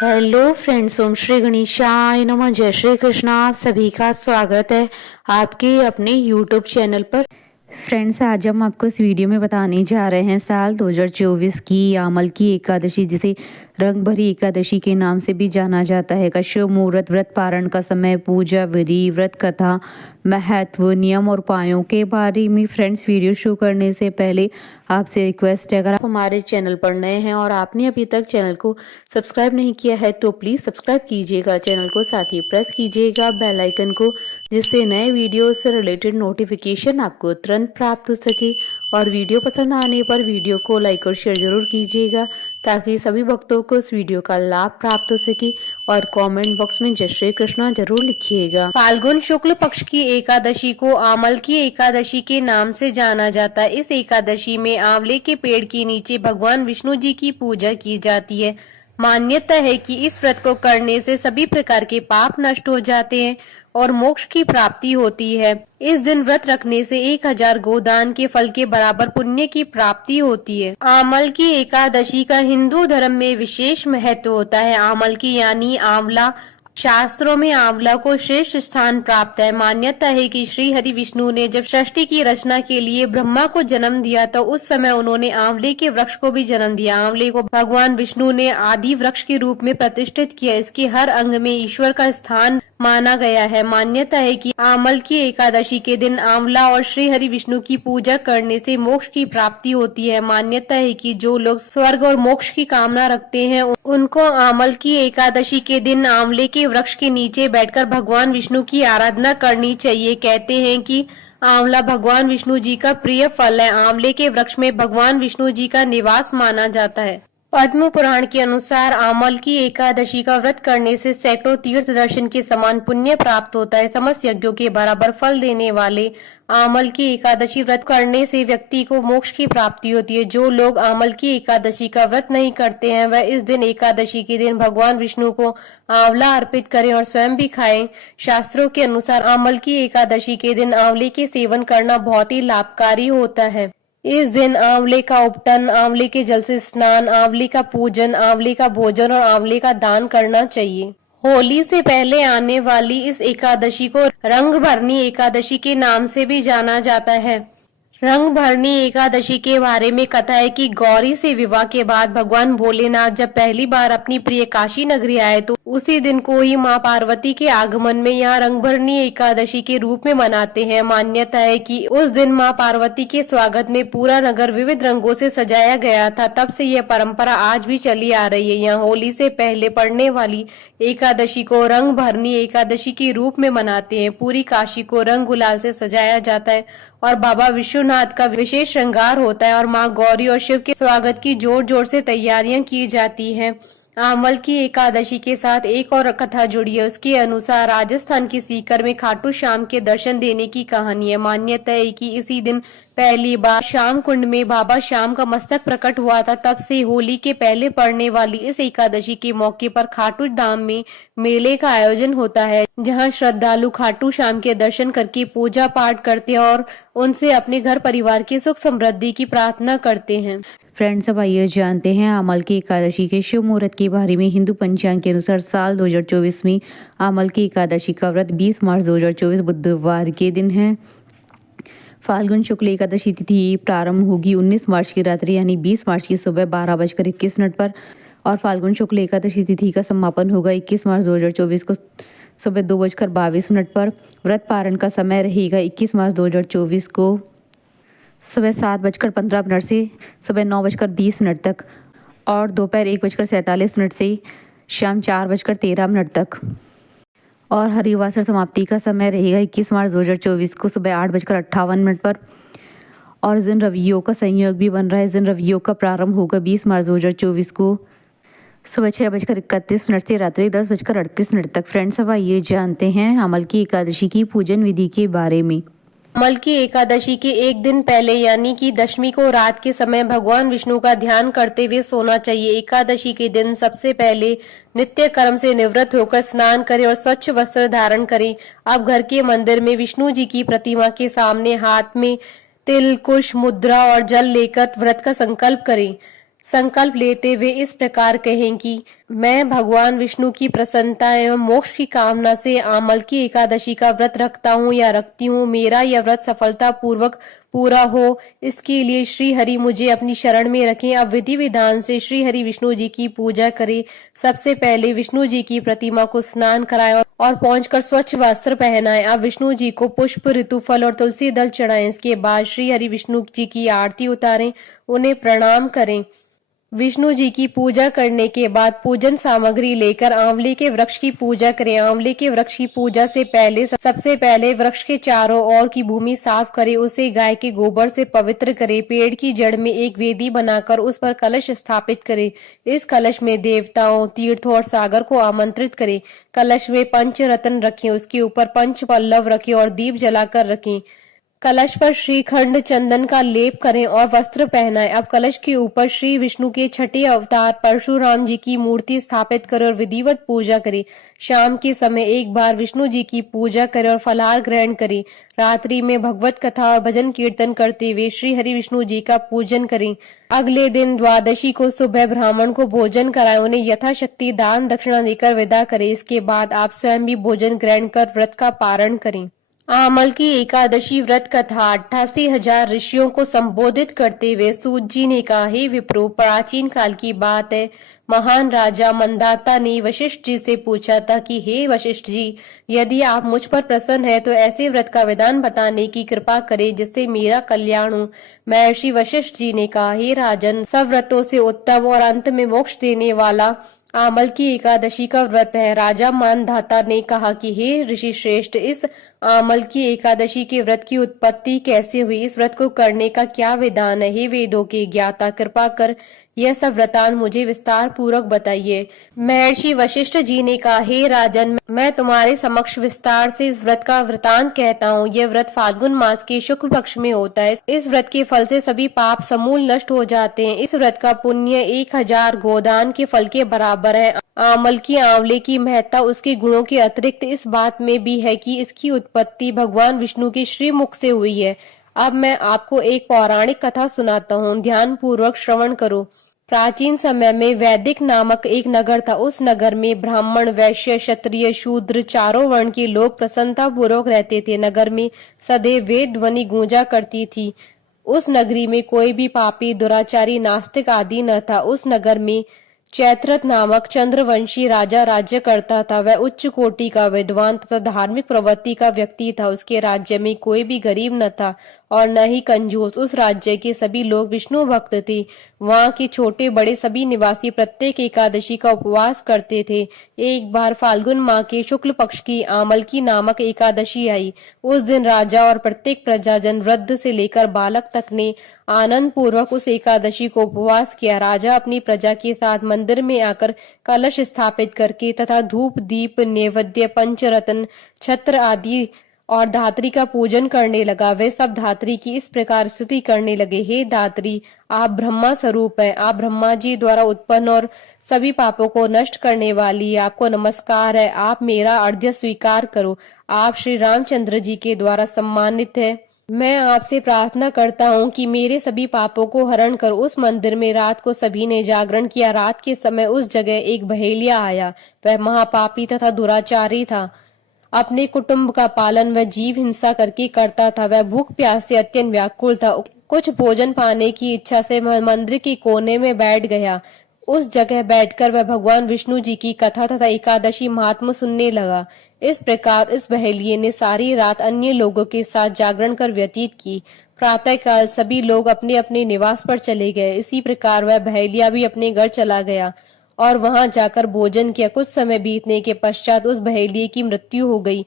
Hello friends, ओम श्री गणेशाय नमः। जय श्री कृष्ण। आप सभी का स्वागत है आपके अपने यूट्यूब चैनल पर। फ्रेंड्स, आज हम आपको इस वीडियो में बताने जा रहे हैं साल 2024 की आमल की एकादशी, जिसे रंग भरी एकादशी के नाम से भी जाना जाता है, का शुभ मुहूर्त, व्रत पारण का समय, पूजा विधि, व्रत कथा, महत्व, नियम और उपायों के बारे में। फ्रेंड्स, वीडियो शुरू करने से पहले आपसे रिक्वेस्ट है, अगर आप हमारे चैनल पर नए हैं और आपने अभी तक चैनल को सब्सक्राइब नहीं किया है तो प्लीज़ सब्सक्राइब कीजिएगा चैनल को, साथ ही प्रेस कीजिएगा बेल आइकन को, जिससे नए वीडियो से रिलेटेड नोटिफिकेशन आपको तुरंत प्राप्त हो सके। और वीडियो पसंद आने पर वीडियो को लाइक और शेयर जरूर कीजिएगा, ताकि सभी भक्तों को इस वीडियो का लाभ प्राप्त हो सके। और कमेंट बॉक्स में जय श्री कृष्णा जरूर लिखिएगा। फाल्गुन शुक्ल पक्ष की एकादशी को आमल की एकादशी के नाम से जाना जाता है। इस एकादशी में आंवले के पेड़ के नीचे भगवान विष्णु जी की पूजा की जाती है। मान्यता है कि इस व्रत को करने से सभी प्रकार के पाप नष्ट हो जाते हैं और मोक्ष की प्राप्ति होती है। इस दिन व्रत रखने से 1000 गोदान के फल के बराबर पुण्य की प्राप्ति होती है। आमल की एकादशी का हिंदू धर्म में विशेष महत्व होता है। आमल की यानी आंवला, शास्त्रों में आंवला को श्रेष्ठ स्थान प्राप्त है। मान्यता है कि श्री हरि विष्णु ने जब सृष्टि की रचना के लिए ब्रह्मा को जन्म दिया तो उस समय उन्होंने आंवले के वृक्ष को भी जन्म दिया। आंवले को भगवान विष्णु ने आदि वृक्ष के रूप में प्रतिष्ठित किया। इसके हर अंग में ईश्वर का स्थान माना गया है। मान्यता है कि आमल की एकादशी के दिन आंवला और श्री हरि विष्णु की पूजा करने से मोक्ष की प्राप्ति होती है। मान्यता है कि जो लोग स्वर्ग और मोक्ष की कामना रखते हैं उनको आमल की एकादशी के दिन आंवले के वृक्ष के नीचे बैठकर भगवान विष्णु की आराधना करनी चाहिए। कहते हैं कि आंवला भगवान विष्णु जी का प्रिय फल है। आंवले के वृक्ष में भगवान विष्णु जी का निवास माना जाता है। पद्म पुराण के अनुसार आमल की एकादशी का व्रत करने से सैकड़ों तीर्थ दर्शन के समान पुण्य प्राप्त होता है। समस्त यज्ञों के बराबर फल देने वाले आमल की एकादशी व्रत करने से व्यक्ति को मोक्ष की प्राप्ति होती है। जो लोग आमल की एकादशी का व्रत नहीं करते हैं वह इस दिन एकादशी के दिन भगवान विष्णु को आंवला अर्पित करें और स्वयं भी खाएं। शास्त्रों के अनुसार आमल की एकादशी के दिन आंवले के सेवन करना बहुत ही लाभकारी होता है। इस दिन आंवले का उपटन, आंवले के जल से स्नान, आंवले का पूजन, आंवले का भोजन और आंवले का दान करना चाहिए। होली से पहले आने वाली इस एकादशी को रंग भरनी एकादशी के नाम से भी जाना जाता है। रंग भरनी एकादशी के बारे में कथा है कि गौरी से विवाह के बाद भगवान भोलेनाथ जब पहली बार अपनी प्रिय काशी नगरी आए तो उसी दिन को ही माँ पार्वती के आगमन में यहाँ रंग भरनी एकादशी के रूप में मनाते हैं। मान्यता है कि उस दिन माँ पार्वती के स्वागत में पूरा नगर विविध रंगों से सजाया गया था। तब से यह परंपरा आज भी चली आ रही है। यहाँ होली से पहले पड़ने वाली एकादशी को रंग भरनी एकादशी के रूप में मनाते हैं। पूरी काशी को रंग गुलाल से सजाया जाता है और बाबा विश्वनाथ का विशेष श्रृंगार होता है और माँ गौरी और शिव के स्वागत की जोर जोर से तैयारियां की जाती हैं। आमल की एकादशी के साथ एक और कथा जुड़ी है। उसके अनुसार राजस्थान के सीकर में खाटू श्याम के दर्शन देने की कहानी है। मान्यता है कि इसी दिन पहली बार श्याम कुंड में बाबा श्याम का मस्तक प्रकट हुआ था। तब से होली के पहले पड़ने वाली इस एकादशी के मौके पर खाटू धाम में मेले का आयोजन होता है, जहां श्रद्धालु खाटू श्याम के दर्शन करके पूजा पाठ करते हैं और उनसे अपने घर परिवार की सुख समृद्धि की प्रार्थना करते हैं। फ्रेंड्स, अब आइए जानते हैं आमल की एकादशी के शुभ मुहूर्त के बारे में। हिंदू पंचांग के अनुसार साल 2024 में आमल की एकादशी का व्रत 20 मार्च 2024 बुधवार के दिन है। फाल्गुन शुक्ल एकादशी तिथि प्रारंभ होगी 19 मार्च की रात्रि यानी 20 मार्च की सुबह 12:21 पर और फाल्गुन शुक्ल एकादशी तिथि का समापन होगा 21 मार्च 2024 को सुबह 2:22 पर। व्रत पारण का समय रहेगा 21 मार्च 2024 को सुबह 7:15 से सुबह 9:20 तक और दोपहर 1:47 से शाम 4:13 तक। और हरिवासर समाप्ति का समय रहेगा 21 मार्च 2024 को सुबह 8:58 पर। और इस दिन रवियोग का संयोग भी बन रहा है। इस दिन रवियोग का प्रारंभ होगा 20 मार्च 2024 को सुबह 6:31 से रात्रि 10:38 तक। फ्रेंड्स, अब आइए जानते हैं आमल की एकादशी की पूजन विधि के बारे में। आमल की एकादशी के एक दिन पहले यानी कि दशमी को रात के समय भगवान विष्णु का ध्यान करते हुए सोना चाहिए। एकादशी के दिन सबसे पहले नित्य कर्म से निवृत्त होकर स्नान करें और स्वच्छ वस्त्र धारण करें। अब घर के मंदिर में विष्णु जी की प्रतिमा के सामने हाथ में तिल, कुश, मुद्रा और जल लेकर व्रत का संकल्प करें। संकल्प लेते हुए इस प्रकार कहें कि मैं भगवान विष्णु की प्रसन्नता एवं मोक्ष की कामना से आमल की एकादशी का व्रत रखता हूँ या रखती हूँ। मेरा यह व्रत सफलता पूर्वक पूरा हो, इसके लिए श्री हरि मुझे अपनी शरण में रखें। अब विधि विधान से श्री हरि विष्णु जी की पूजा करें। सबसे पहले विष्णु जी की प्रतिमा को स्नान कराएं और पहुंचकर स्वच्छ वस्त्र पहनाएं। अब विष्णु जी को पुष्प, ऋतुफल और तुलसी दल चढ़ाएं। इसके बाद श्री हरि विष्णु जी की आरती उतारें, उन्हें प्रणाम करें। विष्णु जी की पूजा करने के बाद पूजन सामग्री लेकर आंवले के वृक्ष की पूजा करें। आंवले के वृक्ष की पूजा से पहले सबसे पहले वृक्ष के चारों ओर की भूमि साफ करें, उसे गाय के गोबर से पवित्र करें। पेड़ की जड़ में एक वेदी बनाकर उस पर कलश स्थापित करें। इस कलश में देवताओं, तीर्थों और सागर को आमंत्रित करें। कलश में पंच रत्न रखें, उसके ऊपर पंच पल्लव रखें और दीप जलाकर रखें। कलश पर श्रीखंड चंदन का लेप करें और वस्त्र पहनाएं। अब कलश के ऊपर श्री विष्णु के छठे अवतार परशुराम जी की मूर्ति स्थापित करें और विधिवत पूजा करें। शाम के समय एक बार विष्णु जी की पूजा करें और फलाहार ग्रहण करें। रात्रि में भगवत कथा और भजन कीर्तन करते हुए श्री हरि विष्णु जी का पूजन करें। अगले दिन द्वादशी को सुबह ब्राह्मण को भोजन कराएं, उन्हें यथाशक्ति दान दक्षिणा देकर विदा करें। इसके बाद आप स्वयं भी भोजन ग्रहण कर व्रत का पारण करें। आमल की एकादशी व्रत कथा 88,000 ऋषियों को संबोधित करते हुए सूत जी ने कहा, हे विप्रो, प्राचीन काल की बात है। महान राजा मंदाता ने वशिष्ठ जी से पूछा था कि हे वशिष्ठ जी, यदि आप मुझ पर प्रसन्न है तो ऐसे व्रत का विधान बताने की कृपा करें जिससे मेरा कल्याण हो। महर्षि वशिष्ठ जी ने कहा, हे राजन, सब व्रतों से उत्तम और अंत में मोक्ष देने वाला आमल की एकादशी का व्रत है। राजा मानधाता ने कहा कि हे ऋषि श्रेष्ठ, इस आमल की एकादशी के व्रत की उत्पत्ति कैसे हुई? इस व्रत को करने का क्या विधान है? हे वेदों के ज्ञाता, कृपा कर यह सब वृतांत मुझे विस्तार पूर्वक बताइए। महर्षि वशिष्ठ जी ने कहा, हे राजन, मैं तुम्हारे समक्ष विस्तार से इस व्रत का वृतांत कहता हूँ। यह व्रत फाल्गुन मास के शुक्ल पक्ष में होता है। इस व्रत के फल से सभी पाप समूल नष्ट हो जाते हैं। इस व्रत का पुण्य 1000 गोदान के फल के बराबर है। आमल की आंवले की महत्ता उसके गुणों के अतिरिक्त इस बात में भी है कि इसकी उत्पत्ति भगवान विष्णु के श्रीमुख से हुई है। अब मैं आपको एक पौराणिक कथा सुनाता हूँ, ध्यान पूर्वक श्रवण करो। प्राचीन समय में वैदिक नामक एक नगर था। उस नगर में ब्राह्मण, वैश्य, क्षत्रिय, शूद्र चारों वर्ण के लोग प्रसन्नता पूर्वक रहते थे। नगर में सदैव वेद ध्वनि गूंजा करती थी। उस नगरी में कोई भी पापी, दुराचारी, नास्तिक आदि न था। उस नगर में चैत्रथ नामक चंद्रवंशी राजा राज्य करता था। वह उच्च कोटि का विद्वान तथा धार्मिक प्रवृत्ति का व्यक्ति था। उसके राज्य में कोई भी गरीब न था और न ही कंजूस। उस राज्य के सभी लोग विष्णु भक्त थे। वहां के छोटे बड़े सभी निवासी प्रत्येक एकादशी का उपवास करते थे। एक बार फाल्गुन माह के शुक्ल पक्ष की आमल की नामक एकादशी आई। उस दिन राजा और प्रत्येक प्रजाजन, वृद्ध से लेकर बालक तक ने आनंद पूर्वक उस एकादशी को उपवास किया। राजा अपनी प्रजा के साथ मंदिर में आकर कलश स्थापित करके तथा धूप, दीप, नैवेद्य, पंचरत्न, छत्र आदि और धात्री का पूजन करने लगा। वे सब धात्री की इस प्रकार स्तुति करने लगे, हे धात्री, आप ब्रह्मा स्वरूप हैं। आप ब्रह्मा जी द्वारा उत्पन्न और सभी पापों को नष्ट करने वाली, आपको नमस्कार है। आप मेरा अर्घ्य स्वीकार करो। आप श्री रामचंद्र जी के द्वारा सम्मानित है। मैं आपसे प्रार्थना करता हूँ कि मेरे सभी पापों को हरण कर। उस मंदिर में रात को सभी ने जागरण किया। रात के समय उस जगह एक बहेलिया आया। वह महापापी तथा दुराचारी था। अपने कुटुंब का पालन वह जीव हिंसा करके करता था। वह भूख प्यास से अत्यंत व्याकुल था। कुछ भोजन पाने की इच्छा से मंदिर के कोने में बैठ गया। उस जगह बैठकर वह भगवान विष्णु जी की कथा तथा एकादशी महात्म्य सुनने लगा। इस प्रकार इस बहेलिये ने सारी रात अन्य लोगों के साथ जागरण कर व्यतीत की। प्रातःकाल सभी लोग अपने अपने निवास पर चले गए। इसी प्रकार वह बहेलिया भी अपने घर चला गया और वहां जाकर भोजन किया। कुछ समय बीतने के पश्चात उस बहेलिये की मृत्यु हो गई।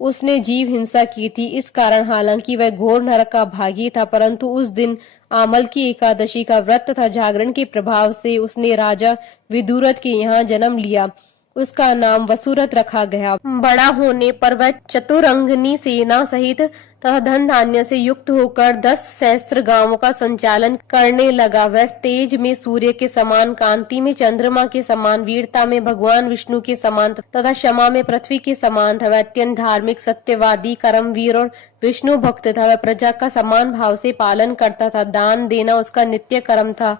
उसने जीव हिंसा की थी। इस कारण हालांकि वह घोर नरक का भागी था, परंतु उस दिन आमल की एकादशी का व्रत तथा जागरण के प्रभाव से उसने राजा विदुरथ के यहाँ जन्म लिया। उसका नाम वसुरथ रखा गया। बड़ा होने पर वह चतुरंगनी सेना सहित तथा धन धान्य से युक्त होकर 10 सहस्त्र गांवों का संचालन करने लगा। वह तेज में सूर्य के समान, कांति में चंद्रमा के समान, वीरता में भगवान विष्णु के समान तथा क्षमा में पृथ्वी के समान था। वह अत्यंत धार्मिक, सत्यवादी, कर्मवीर और विष्णु भक्त था। वह प्रजा का समान भाव से पालन करता था। दान देना उसका नित्य कर्म था।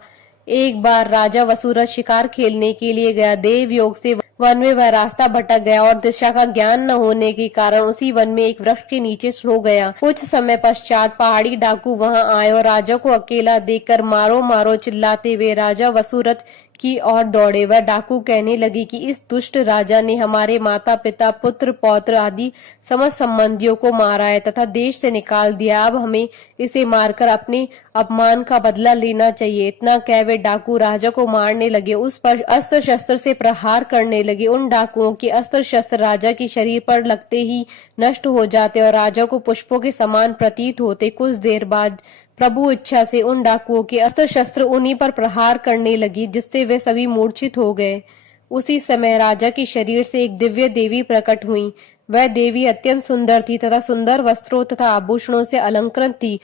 एक बार राजा वसुरथ शिकार खेलने के लिए गया। देव योग से वन में वह रास्ता भटक गया और दिशा का ज्ञान न होने के कारण उसी वन में एक वृक्ष के नीचे सो गया। कुछ समय पश्चात पहाड़ी डाकू वहां आए और राजा को अकेला देखकर मारो मारो चिल्लाते हुए राजा वसुरथ की ओर दौड़े। वह डाकू कहने लगे कि इस दुष्ट राजा ने हमारे माता पिता पुत्र पौत्र आदि समस्त संबंधियों को मारा है तथा देश से निकाल दिया। अब हमें इसे मारकर अपने अपमान का बदला लेना चाहिए। इतना कह वे डाकू राजा को मारने लगे, उस पर अस्त्र शस्त्र से प्रहार करने लगे। उन डाकुओं के अस्त्र शस्त्र राजा के शरीर पर लगते ही नष्ट हो जाते और राजा को पुष्पों के समान प्रतीत होते। कुछ देर बाद प्रभु इच्छा से उन डाकुओं के अस्त्र शस्त्र उन्हीं पर प्रहार करने लगी, जिससे वे सभी मूर्छित हो गए। उसी समय राजा के शरीर से एक दिव्य देवी प्रकट हुई। वह देवी अत्यंत सुंदर थी तथा सुंदर वस्त्रों तथा आभूषणों से अलंकृत थी।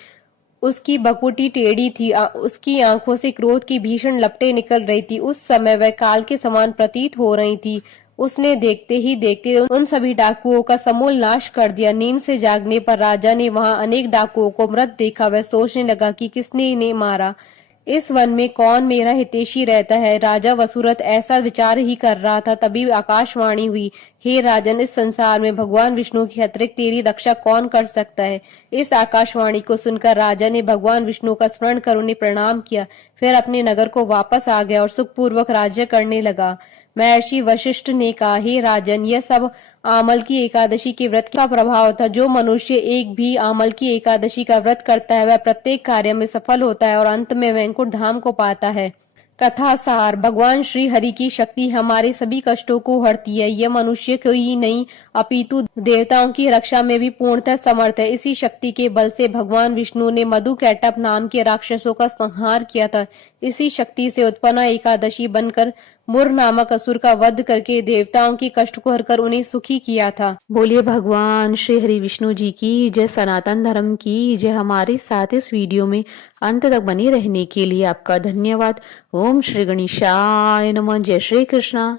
उसकी बकुटी टेढ़ी थी, उसकी आंखों से क्रोध की भीषण लपटें निकल रही थी। उस समय वह काल के समान प्रतीत हो रही थी। उसने देखते ही देखते उन सभी डाकुओं का समूल नाश कर दिया। नींद से जागने पर राजा ने वहां अनेक डाकुओं को मृत देखा। वह सोचने लगा कि किसने इन्हें मारा, इस वन में कौन मेरा हितैषी रहता है। राजा वसुरथ ऐसा विचार ही कर रहा था, तभी आकाशवाणी हुई, हे राजन, इस संसार में भगवान विष्णु की अतिरिक्त तेरी रक्षा कौन कर सकता है। इस आकाशवाणी को सुनकर राजा ने भगवान विष्णु का स्मरण कर उन्हें प्रणाम किया, फिर अपने नगर को वापस आ गया और सुखपूर्वक राज्य करने लगा। महर्षि वशिष्ठ ने कहा, हे राजन, यह सब आमल की एकादशी के व्रत का प्रभाव था। जो मनुष्य एक भी आमल की एकादशी का व्रत करता है वह प्रत्येक कार्य में सफल होता है और अंत में वैकुंठ धाम को पाता है। कथा सार, भगवान श्री हरि की शक्ति हमारे सभी कष्टों को हरती है। यह मनुष्य को ही नहीं अपितु देवताओं की रक्षा में भी पूर्णतः समर्थ है। इसी शक्ति के बल से भगवान विष्णु ने मधुकैटभ नाम के राक्षसों का संहार किया था। इसी शक्ति से उत्पन्न एकादशी बनकर मुर नामक असुर का वध करके देवताओं की कष्ट को हरकर उन्हें सुखी किया था। बोलिए भगवान श्री हरि विष्णु जी की जय, सनातन धर्म की जय। हमारे साथ इस वीडियो में अंत तक बने रहने के लिए आपका धन्यवाद। ओम श्री गणेशाय नमः। जय श्री कृष्णा।